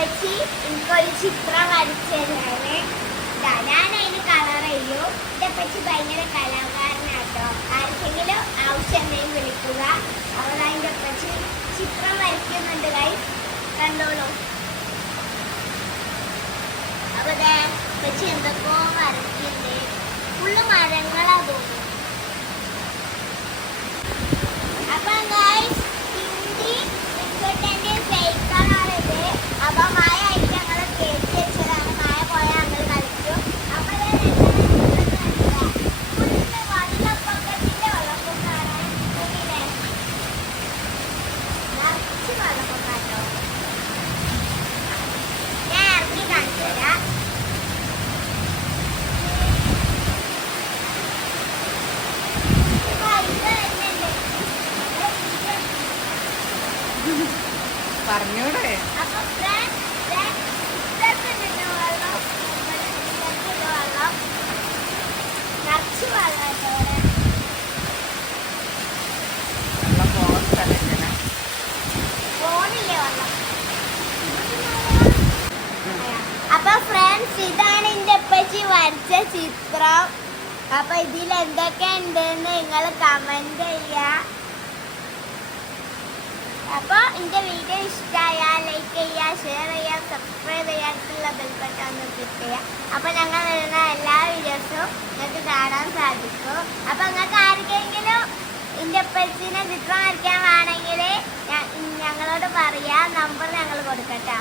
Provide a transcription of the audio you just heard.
ഉപ്പച്ചി എനിക്കൊരു ചിത്രം വരച്ചു തരാണ്. ഞാൻ അതിന് കളർ ചെയ്യൂ. എൻ്റെ ഉപ്പച്ചി ഭയങ്കര കലാകാരനാട്ടോ. ആർക്കെങ്കിലും ആവശ്യം എന്തെങ്കിലും വിളിക്കുക. അവൾ അതിൻ്റെ ഉപ്പച്ചി ചിത്രം വരയ്ക്കുന്നുണ്ട്. ഗൈസ് കണ്ടോളൂ. അപ്പൊ ഉപ്പച്ചി എന്തൊക്കെയോ വരയ്ക്കുന്നുണ്ട്. ഫുള്ള് മരങ്ങളാ തോന്നുന്നു. അപ്പൊ ഗൈസ് ഹിന്ദി ക്രിക്കറ്റിന്റെ സൈക്കിളാണിത്. അപ്പൊ മഴ ആയിട്ട് ഞങ്ങൾ കയറ്റി വെച്ചതാണ്. മഴ പോയാൽ ഞങ്ങൾ കളിച്ചു. അപ്പൊ വെള്ളപ്പൊക്കത്തിന്റെ വെള്ളപ്പൊക്കാണ്. നിറച്ച് വെള്ളപ്പൊക്കാട്ടോ. ഞാൻ ഇറങ്ങി കാണിച്ചു തരാം. പറഞ്ഞൂടെ? അപ്പൊ ഫ്രണ്ട്സ് ഇതാണ് എന്റെ ഉപ്പച്ചി വരച്ച ചിത്രം. അപ്പൊ ഇതിൽ എന്തൊക്കെ ഉണ്ടെന്ന് നിങ്ങൾ കമന്റ് ചെയ്യാ. അപ്പൊ എന്റെ വീഡിയോ ഇഷ്ടമായാൽ ലൈക്ക് ചെയ്യുക, ഷെയർ ചെയ്യുക, സബ്സ്ക്രൈബ് ചെയ്യാനുള്ള ബെൽ ബട്ടൺ ഒന്ന് ക്ലിക്ക് ചെയ്യുക. അപ്പൊ ഞങ്ങൾ വരുന്ന എല്ലാ വീഡിയോസും നിങ്ങൾക്ക് കാണാൻ സാധിക്കും. അപ്പൊ നിങ്ങൾക്ക് ആർക്കെങ്കിലും എന്റെ ഉപ്പച്ചിനെ ചിത്രം വരയ്ക്കാൻ വേണമെങ്കിൽ ഞങ്ങളോട് പറയാ. നമ്പർ ഞങ്ങൾ കൊടുക്കട്ടോ.